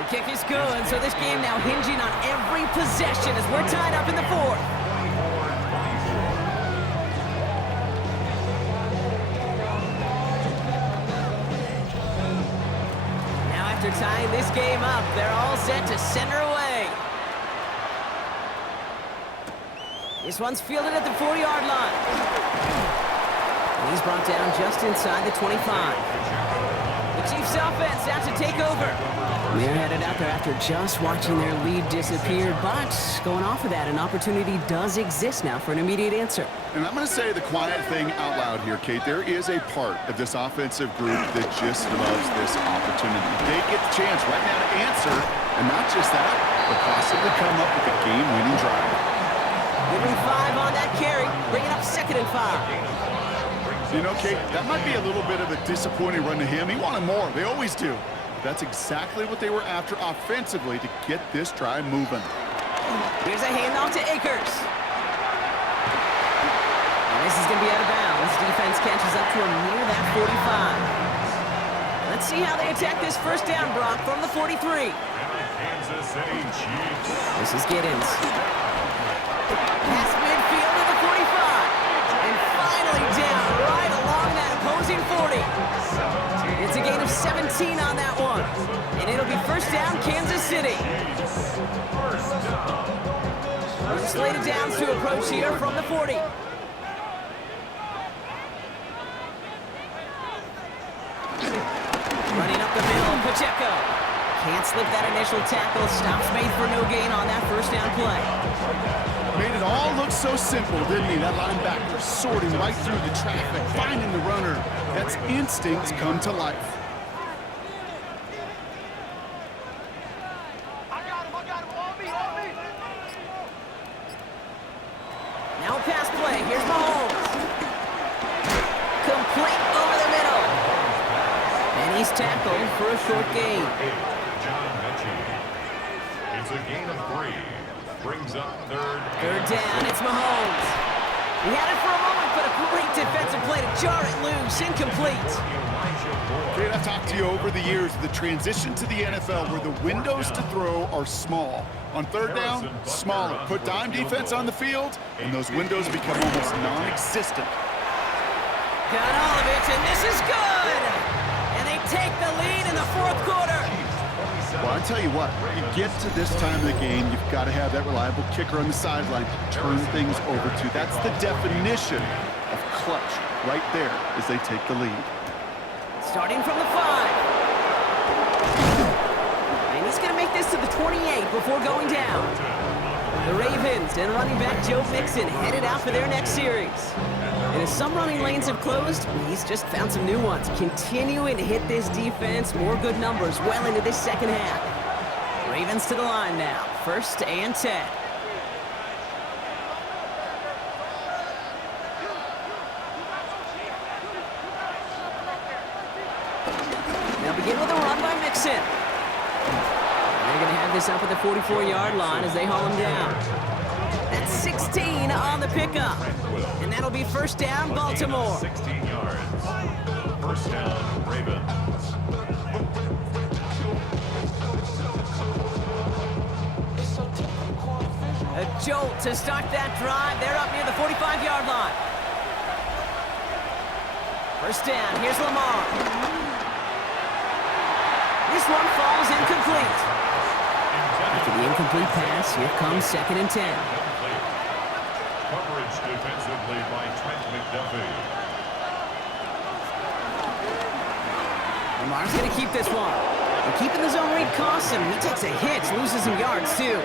The kick is good, so this game now hinging on every possession as we're tied up in the fourth. Now after tying this game up, they're all set to center away. This one's fielded at the 4-yard line. And he's brought down just inside the 25. The Chiefs offense out to take over. They're headed out there after just watching their lead disappear, but going off of that, an opportunity does exist now for an immediate answer. And I'm going to say the quiet thing out loud here, Kate. There is a part of this offensive group that just loves this opportunity. They get the chance right now to answer, and not just that, but possibly come up with a game-winning drive. Give him 5 on that carry, bring it up 2nd and 5. You know, Kate, that might be a little bit of a disappointing run to him. He wanted more. They always do. That's exactly what they were after offensively to get this drive moving. Here's a handoff to Akers. And this is going to be out of bounds. Defense catches up to him near that 45. Let's see how they attack this first down, Brock, from the 43. Kansas City Chiefs. This is Giddens. Past midfield to the 45. And finally down right along that opposing 40. It's a gain of 17 on that one. And it'll be first down, Kansas City. Slated downs to approach here from the 40. Running up the middle, Pacheco. Can't slip that initial tackle. Stops made for no gain on that first down play. Made it all look so simple, didn't he? That linebacker sorting right through the traffic, finding the runner. That's instincts come to life. Now a pass play. Here's Mahomes. Complete over the middle. And he's tackled for a short gain. John Mechie. It's a gain of 3. Brings up third down. It's Mahomes. He had it for a moment, but a great defensive play to jar it loose. Incomplete. Kate, I've talked to you over the years, the transition to the NFL where the windows to throw are small. On third down, smaller. Put dime defense on the field, and those windows become almost non-existent. Got all of it, and this is good. And they take the lead in the fourth quarter. Well, I tell you what, you get to this time of the game, you've got to have that reliable kicker on the sideline to turn things over to. That's the definition of clutch right there as they take the lead. Starting from the 5. And he's going to make this to the 28 before going down. The Ravens and running back Joe Mixon headed out for their next series. And as some running lanes have closed, he's just found some new ones. Continuing to hit this defense, more good numbers well into this second half. Ravens to the line now, 1st and 10. Now begin with a run by Mixon. They're going to have this up at the 44-yard line as they haul him down. That's 16 on the pickup. And that'll be first down, Baltimore. 16 yards. First down, Ravens. A jolt to start that drive. They're up near the 45-yard line. First down, here's Lamar. This one falls incomplete. After the incomplete pass, here comes 2nd and 10. Coverage defensively by Trent McDuffie. Lamar's going to keep this one. And keeping the zone read costs him. He takes a hit, loses some yards too.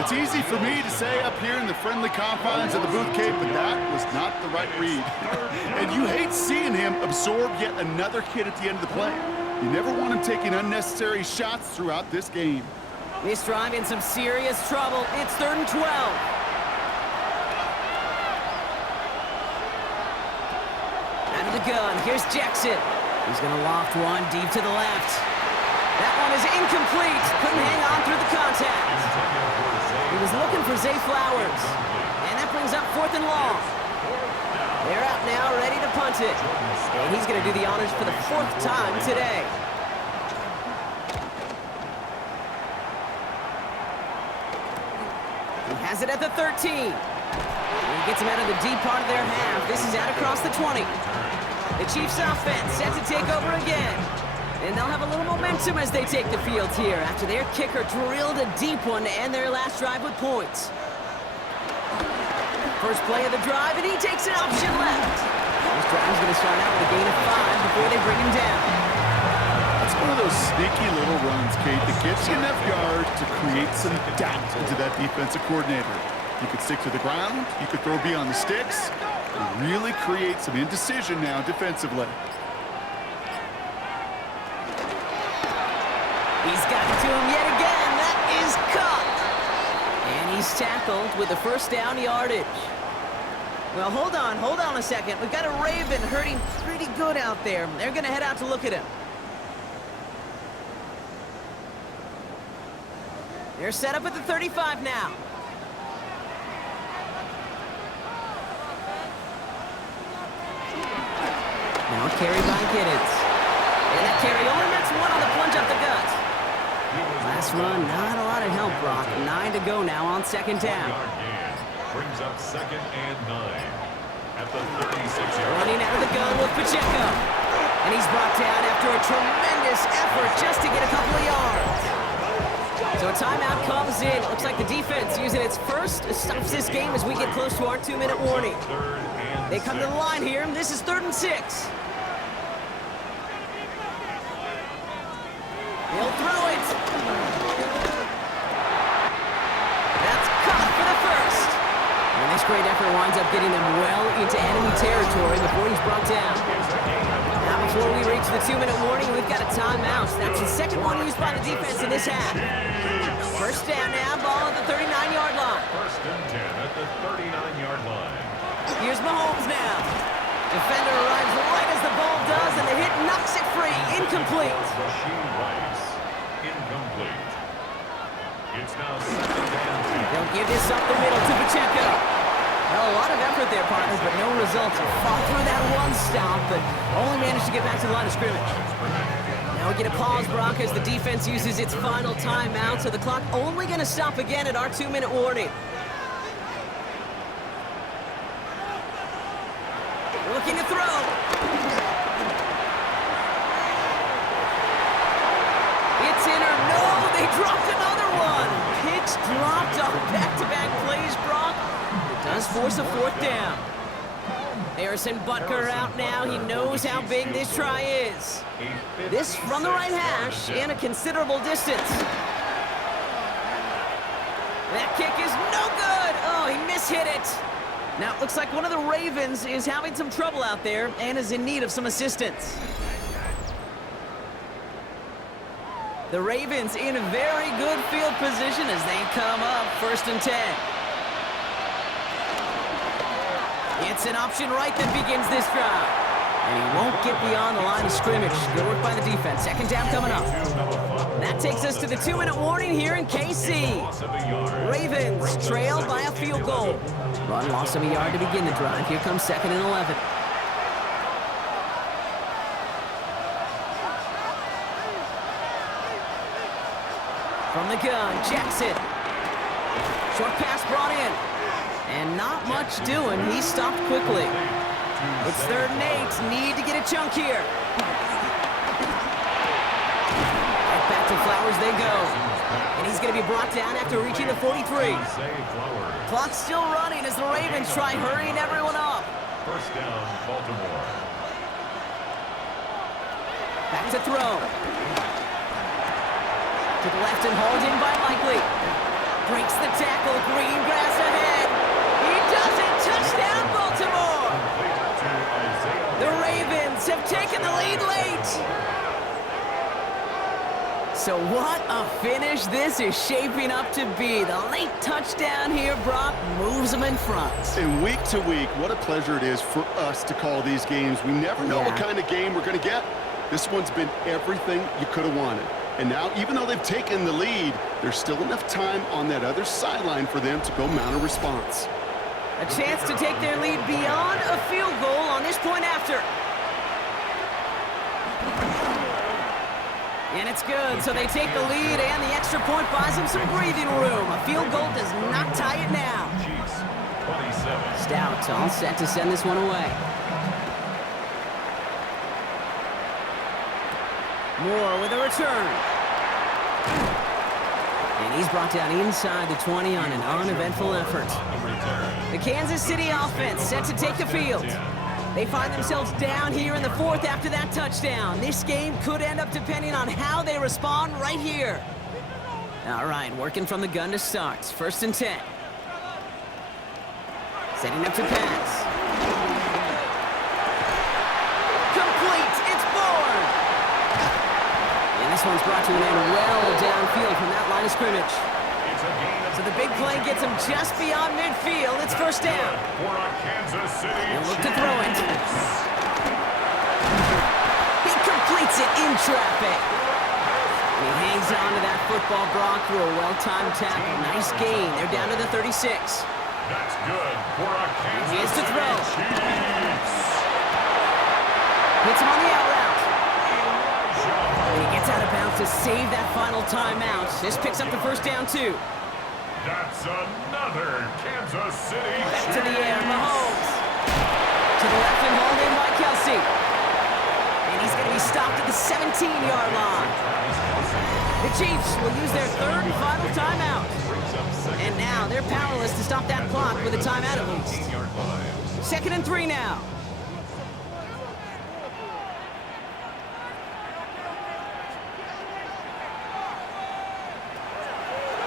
It's easy for me to say up here in the friendly confines of the Booth Cave, but that was not the right read. And you hate seeing him absorb yet another hit at the end of the play. You never want him taking unnecessary shots throughout this game. This drive in some serious trouble. It's 3rd and 12. Out of the gun, here's Jackson. He's going to loft one deep to the left. That one is incomplete. Couldn't hang on through the contact. He was looking for Zay Flowers. And that brings up 4th and long. They're out now, ready to punt it. And he's going to do the honors for the 4th time today. He has it at the 13. And he gets him out of the deep part of their half. This is out across the 20. The Chiefs offense set to take over again. And they'll have a little momentum as they take the field here after their kicker drilled a deep one to end their last drive with points. First play of the drive, and he takes an option left. This drive's going to start out with a gain of 5 before they bring him down. That's one of those sneaky little runs, Kate, that gets you enough yards to create some doubt into that defensive coordinator. You could stick to the ground, you could throw beyond the sticks, and really create some indecision now defensively. He's got it to him yet again. That is caught. And he's tackled with the first down yardage. Well, hold on a second. We've got a Raven hurting pretty good out there. They're going to head out to look at him. They're set up at the 35 now. Now carry by Giddens. And that carry only nets one on the plunge up the gut. Last run, not a lot of help, Brock. 9 to go now on 2nd down. Brings up 2nd and 9 at the 36-yard. Running out of the gun with Pacheco. And he's brought down after a tremendous effort just to get a couple of yards. So a timeout comes in. Looks like the defense using its first stops this game as we get close to our 2-minute warning. They come to the line here, and this is 3rd and 6. He'll throw it. That's caught for the first. And this great effort winds up getting them well into enemy territory before he's brought down. Now before we reach the 2-minute warning, we've got a timeout. That's the second one used by the defense in this half. First down now, ball at the 39-yard line. 1st and 10 at the 39-yard line. Here's Mahomes now. Defender arrives right as the ball does, and the hit knocks it free. Incomplete. Rasheed Rice, incomplete. It's now 2nd and 10. They'll give this up the middle to Pacheco. Well, a lot of effort there, partners, but no results. Fought through that one stop, but only managed to get back to the line of scrimmage. Now we get a pause, Brock, as the defense uses its final timeout, so the clock only going to stop again at our 2-minute warning. Looking to throw. It's in or no, they dropped another one. Picks dropped on back-to-back plays, Brock. It does force a 4th down. Harrison Butker out now. He knows how big this try is. This from the right hash and a considerable distance. That kick is no good. Oh, he mishit it. Now, it looks like one of the Ravens is having some trouble out there and is in need of some assistance. The Ravens in a very good field position as they come up 1st and 10. It's an option right that begins this drive. And he won't get beyond the line of scrimmage. Good work by the defense. 2nd down coming up. That takes us to the 2-minute warning here in KC. Ravens trail by a field goal. Run loss of a yard to begin the drive. Here comes 2nd and 11. From the gun, Jackson. Short pass brought in. And not much doing. He stopped quickly. It's 3rd and 8. Need to get a chunk here. Right back to Flowers they go. And he's going to be brought down after reaching the 43. Clock's still running as the Ravens try hurrying everyone up. First down, Baltimore. Back to throw. To the left and hauled in by Likely. Breaks the tackle. Green grass ahead. He does it. Touchdown, Baltimore. The Ravens have taken the lead late. So what a finish this is shaping up to be. The late touchdown here, Brock, moves them in front. And week to week, what a pleasure it is for us to call these games. We never know what kind of game we're going to get. This one's been everything you could have wanted. And now, even though they've taken the lead, there's still enough time on that other sideline for them to go mount a response. A chance to take their lead beyond a field goal on this point after. And it's good, so they take the lead, and the extra point buys them some breathing room. A field goal does not tie it now. Stout all set to send this one away. Moore with a return. And he's brought down inside the 20 on an uneventful effort. The Kansas City offense set to take the field. They find themselves down here in the 4th after that touchdown. This game could end up depending on how they respond right here. All right, working from the gun to start. 1st and 10. Setting up to pass. Complete. It's Bourne. And this one's brought to an end well downfield from that line of scrimmage. So the big play gets him just beyond midfield. It's 1st down. And look to throw it. He completes it in traffic. And he hangs on to that football, Brock, through a well-timed tackle. Nice gain. They're down to the 36. That's good for a Kansas He has to throw. Chiefs. Hits him on the out route. And he gets out of bounds to save that final timeout. This picks up the 1st down, too. That's another Kansas City Back to the air, Mahomes. To the left and hauled in by Kelsey. And he's going to be stopped at the 17-yard line. The Chiefs will use their 3rd and final timeout. And now they're powerless to stop that clock with a timeout at least. 2nd and 3 now.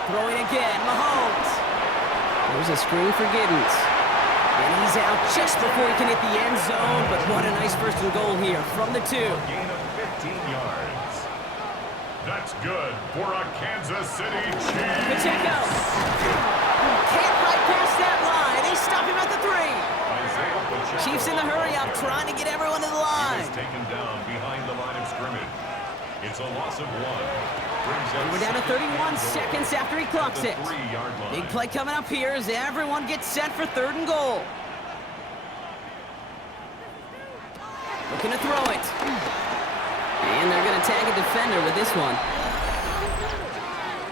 Throwing again, Mahomes. There's a screen for Giddens. And he's out just before he can hit the end zone, but what a nice 1st and goal here from the 2. Gain of 15 yards. That's good for a Kansas City Chiefs. Pacheco. Can't bypass that line. They stop him at the 3. Chiefs in the hurry up, trying to get everyone to the line. He's taken down behind the line of scrimmage. It's a loss of 1. We're down to 31 seconds after he clocks it. Big play coming up here as everyone gets set for 3rd and goal. Looking to throw it. And they're going to tag a defender with this one.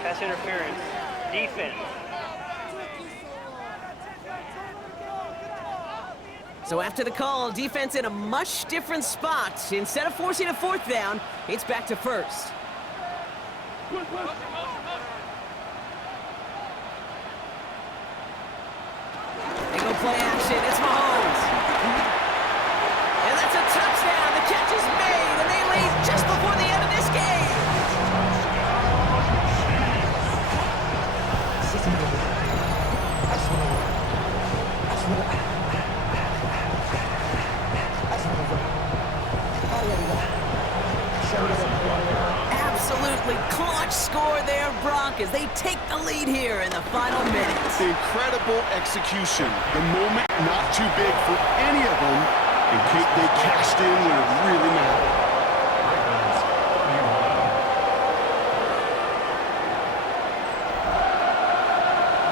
Pass interference. Defense. So after the call, defense in a much different spot. Instead of forcing a 4th down, it's back to 1st. They go play action. It's Mahomes. And that's a touchdown. The catch is made, and they lead just before the end of this game. Absolutely clutch score there, Brock, as they take the lead here in the final minutes. Incredible execution. The moment not too big for any of them. And Kate, they cashed in when it really mattered.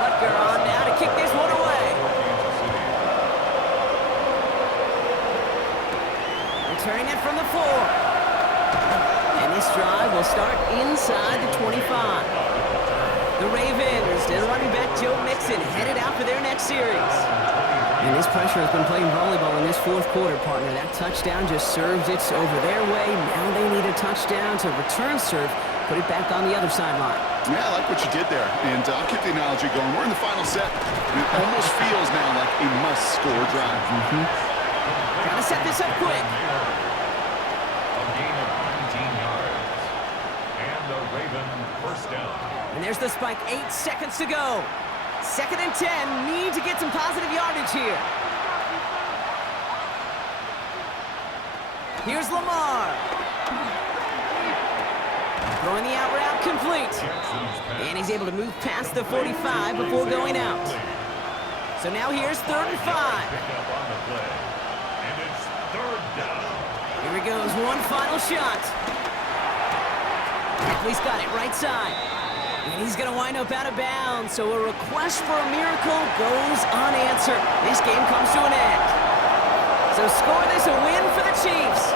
Butker on now to kick this one away. Returning it from the 4. And this drive will start inside the 25. The Ravens, their running back Joe Mixon, headed out for their next series. And this pressure has been playing volleyball in this fourth quarter, partner. That touchdown just served it over their way. Now they need a touchdown to return serve, put it back on the other sideline. Yeah, I like what you did there. And I'll keep the analogy going. We're in the final set. And it almost feels now like a must-score drive. Gotta set this up quick. A gain of 19 yards. And the Raven first down. And there's the spike, 8 seconds to go. 2nd and 10, need to get some positive yardage here. Here's Lamar. Throwing the out route complete. And he's able to move past the 45 before going out. So now here's 3rd and 5. Pick up on the play. And it's 3rd down. Here he goes, one final shot. He's got it right side. And he's going to wind up out of bounds. So a request for a miracle goes unanswered. This game comes to an end. So score this a win for the Chiefs.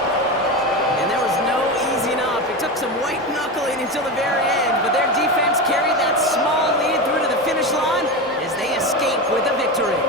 And there was no easing up. It took some white knuckling until the very end. But their defense carried that small lead through to the finish line as they escape with a victory.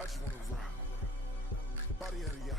I just wanna rock. Body of the